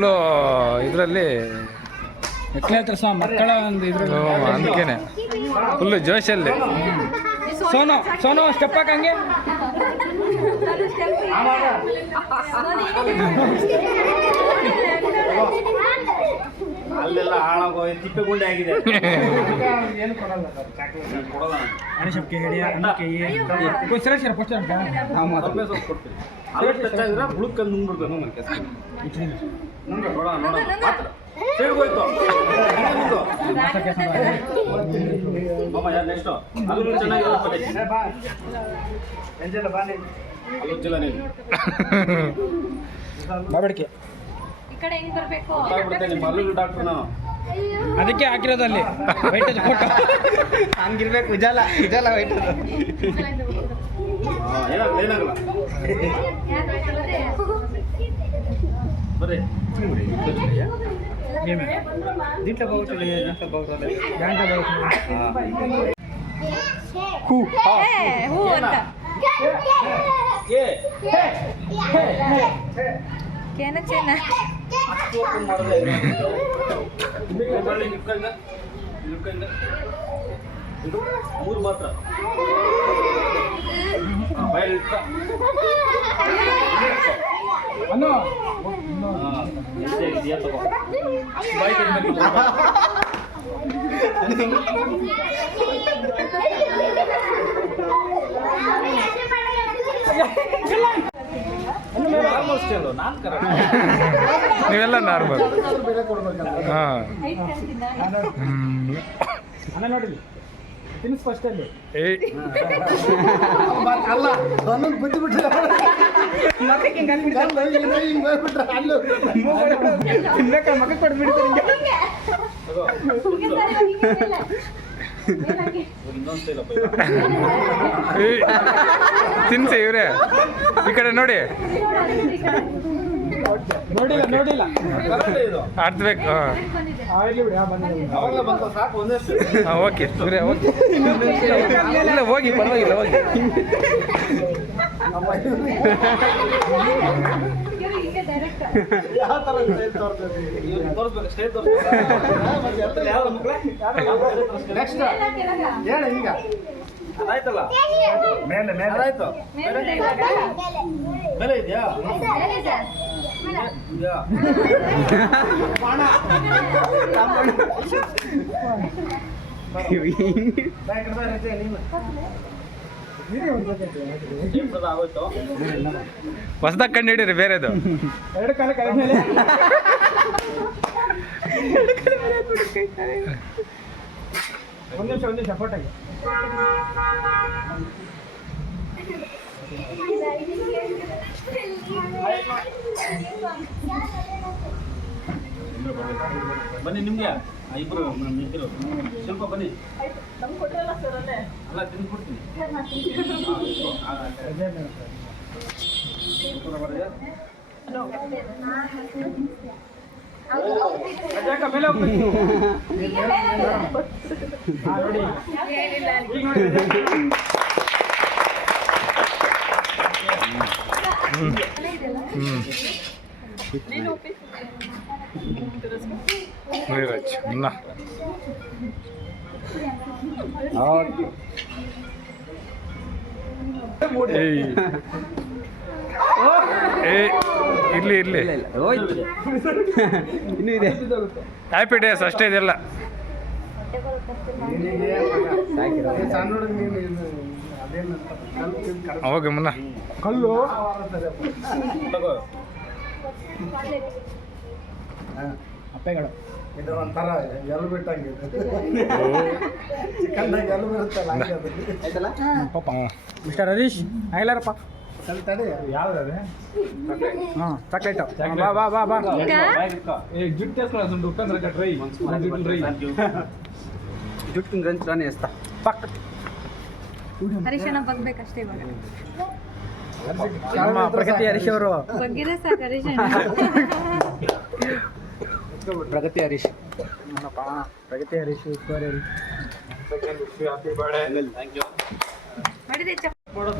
Full ಇದರಲ್ಲಿ ಎಕ್ಲೆ ಹತ್ರ ಸಹ ಮಕ್ಕಳ ಒಂದು ಇದ್ರಲ್ಲಿ ಅದಕ್ಕೇನೆ ಫುಲ್ಲು ಜೋಶಲ್ಲಿ. ಸೋನು ಸೋನು ಸ್ಟೆಪ್ ಹಾಕಂಗೆ ಅಲ್ಲೆಲ್ಲ ಹಾಳಾಗೋ ತಿಪ್ಪೆ ಗುಂಡೆ ಆಗಿದೆ. ಏನು ಕೊಡಲ್ಲ ಕೊಡಲ್ಲ ಹೇಳಿ ಅನ್ನಕ್ಕೆ ಸರಿ ಅಂತ? ಸೊಪ್ಪು ಕೊಡ್ತೀವಿ ಅಲ್ಲಿ ಟಚ್ ಆಗಿದ್ರೆ ಬುಳುಕಲ್ಲಿ ನುಂಗ್ಬಿಡ್ಬೇಕು ನನ್ನ ಕೆಲಸ. ನೋಡ ನೋಡ ಮಾತ್ರ. ನುಂಗು. ಮಾಮ ಯಾರು ನೆಕ್ಸ್ಟು ಅಲ್ಲೂ ಚೆನ್ನಾಗಿರೋ ಪಲ್ಯ ಅಲ್ಲೂ ಜಿಲ್ಲ ನೀನು ಬಾಬಡಿಕೆ. ಕಡೆ ಹೆಂಗ್ ಬರ್ಬೇಕು ಗೊತ್ತಾಗ್ಬಿಡುತ್ತೆ ನಿಮ್ಮ ಅಲ್ಲೂ ಡಾಕ್ಟ್ರು ನಾನು ಅದಕ್ಕೆ ಹಾಕಿರೋದು ಅಲ್ಲಿ ವೈಟೇಜ್ ಫೋಟೋ ಹಂಗಿರ್ಬೇಕು ಉಜಾಲ ಉಜಾಲ ವೈಟ್ ಹಾಂ ಏನಾಗಲ್ಲ ಏನಾಗಲ್ಲ ಬರ್ರಿ దీంట్లో బాగుంటుంది దాంట్లో బాగుంటుంది ಏ, ಹೂ ಅಂತ ಏ ಕೇನ ಚೇನ ಓಪನ್ ಮಾಡಿದ್ರೆ ಬರಲಿ ನಿಪ್ಕಂಡ ನಿಪ್ಕಂಡ ಇದು ಮೂರು ಮಾತ್ರ ಬಯಲು ಇಟ್ಟ ಅನ್ನು ಹಾಂ ಎಷ್ಟೇ ಇದೆಯಾ ತಗೋ ಬಾಯಿ ನೀವೆಲ್ಲ ನಾರ್ಮಲ್ ಹಾಂ. ಬಿಟ್ಟು ತಿನ್ಸಿ ಇವ್ರೆ. ಈ ಕಡೆ ನೋಡಿ. ನೋಡಿಲ್ಲ ನೋಡಿಲ್ಲ. ಆಡ್ಬೇಕು ಓಕೆ. ಇವ್ರೆ ಓಕೆ. ಇಲ್ಲ ಹೋಗಿ ಪರವಾಗಿಲ್ಲ ಹೋಗಿ. ನೆಕ್ಸ್ಟ್ ಹೇಳ ಈಗ ಆಯ್ತಲ್ಲ ಮೇಲೆ ಮೇಲೆ ಆಯ್ತು ಮೇಲೆ ಇದೆಯಾ ಇದೆಯಾ ಹೊಸ್ದಾಗಿ ಕಂಡು ಹಿಡೀರಿ ಬೇರೆದು. ಎರಡು ಕಾಲ ಕೈ ಮೇಲೆ. ಒಂದು ನಿಮಿಷ ಒಂದು ನಿಮಿಷ ಫೋಟೋಗೆ. ಬನ್ನಿ ನಿಮ್ಗೆ. ಆ, ಮೇಡಮ್ ಇಬ್ರು ಸ್ವಲ್ಪ ಬನ್ನಿ. ಅಲ್ಲ ತಿಂದ್ಬಿಡ್ತೀನಿ ಆ, ನೋಡಿ ನೀರಜ್ ಮುನ್ನ ಏಯ್ ಏ ಇರ್ಲಿ. ಇರ್ಲಿ ಹೋಯ್ತು. ಇನ್ನೂ ಇದೆ. ಹ್ಯಾಪಿ ಡೇಸ್ ಅಷ್ಟೇ ಇದೆಲ್ಲ. ಓಕೆ ಹೋಗಿ ಮುನ್ನ. ಕಲ್ಲು? ಹಾ. ಅಪ್ಪೆಗಳು ಇದು ಒಂಥರ ಎಲ್ಲ ಬಿಟ್ಟಂಗೆ. ಪಾಪ ಮಿಸ್ಟರ್ ಹರೀಶ್ ಆಗಿಲ್ಲಾರಪ್ಪ ಸ್ವಲ್ಪ ಬಾ ಬಾ ಬಾ ಬಾ. ಏ, ರಾಣಿ ಪಕ್. ಪ್ರಗತಿ ಹರೀಶ್ ಅವರು. ಪ್ರಗತಿ ಹರೀಶ್. ಪ್ರಗತಿ ಹರೀಶ್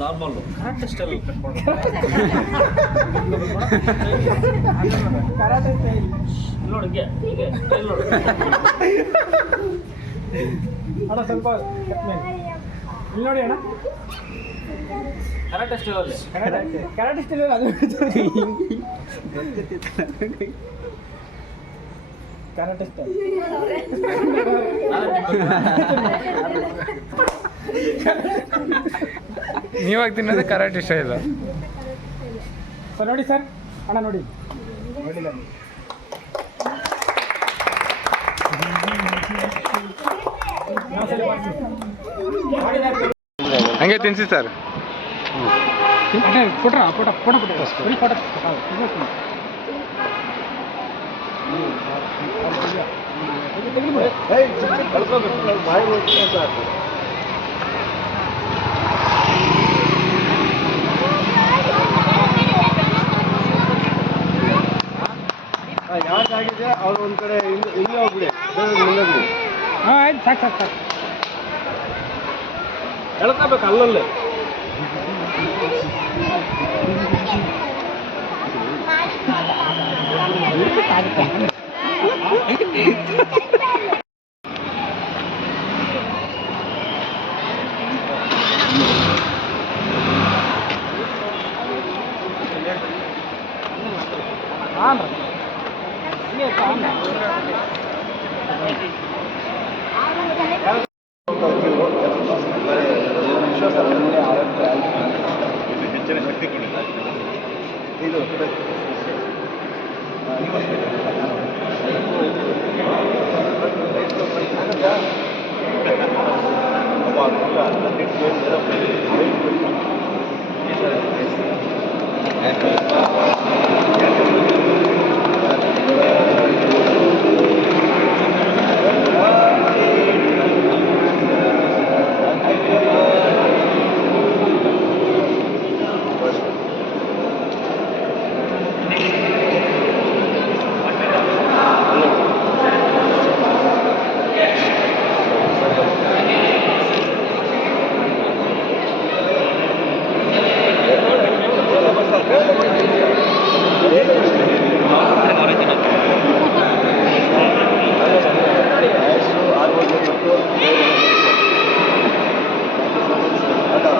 ನಾರ್ಮಲ್ಲು ಸ್ಟೈಲ್ ನೋಡಿ ಅಣ್ಣ ಸ್ವಲ್ಪ ಇಲ್ಲಿ ನೋಡಿ ಅಣ್ಣ ಕರೆಕ್ಟ್ ಸ್ಟೈಲಲ್ಲಿ ಕರೆಕ್ಟ್ ಸ್ಟಿಲ್ ಅದು ಸ್ಟೈಲ್ ನೀವಾಗ ತಿನ್ನೋದು ಕರೆಕ್ಟ್ ಇಷ್ಟ ಇಲ್ಲ ಸರ್ ನೋಡಿ ಸರ್ ಅಣ್ಣ ನೋಡಿ. ನೋಡಿಲ್ಲ ಹಂಗೆ ತಿನ್ಸಿ sir photo photo photo photo photo ಯಾರ್ದಾಗಿದೆ ಅವ್ರು ಒಂದ್ ಕಡೆ ಇಲ್ಲಿ ಹೋಗ್ಬಿಡಿ ಹಾಂ ಆಯ್ತು ಸಾಕು ಸಾಕು ಸಾಕು ಎಳ್ಕೋಬೇಕು ಅಲ್ಲಲ್ಲೇ ಹಾಂ ಹೆಚ್ಚಿನ ಶಕ್ತಿ ಕೊಡಿದ್ದಾರೆ ಇದು Thank you.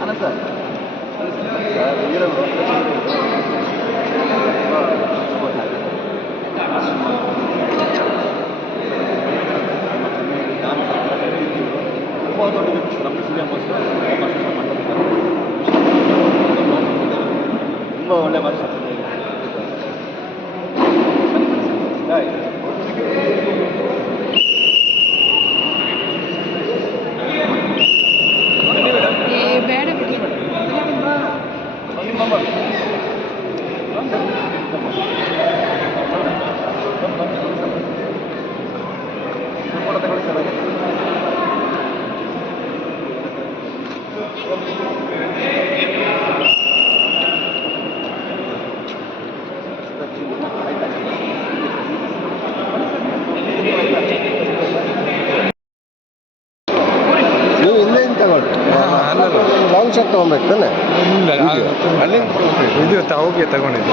ಅಲ್ಲ ಸರ್ ಸರ್ ಇರಲ್ಲ ತುಂಬ ದೊಡ್ಡ ನಮ್ಮ ಮಾಡ್ತಾರೆ ತುಂಬ ಒಳ್ಳೆ ಭಾಷೆ ಏ ಬೇಡ ಬಿಡಿ ಫೋಟೋ ತಗೊಳ್ಳಿ ಸರ್ ನೀವು ಇಲ್ಲಿಂದ ತಗೊಳ್ಳಿ ಅಲ್ಲಲ್ಲ. ಲಾಂಗ್ ಶಾಟ್ ತಗೊಬೇಕು ತಾನೆ ಅಲ್ಲಿಂದ ಇದು ಹೋಗಿ ತಗೊಂಡಿದ್ದು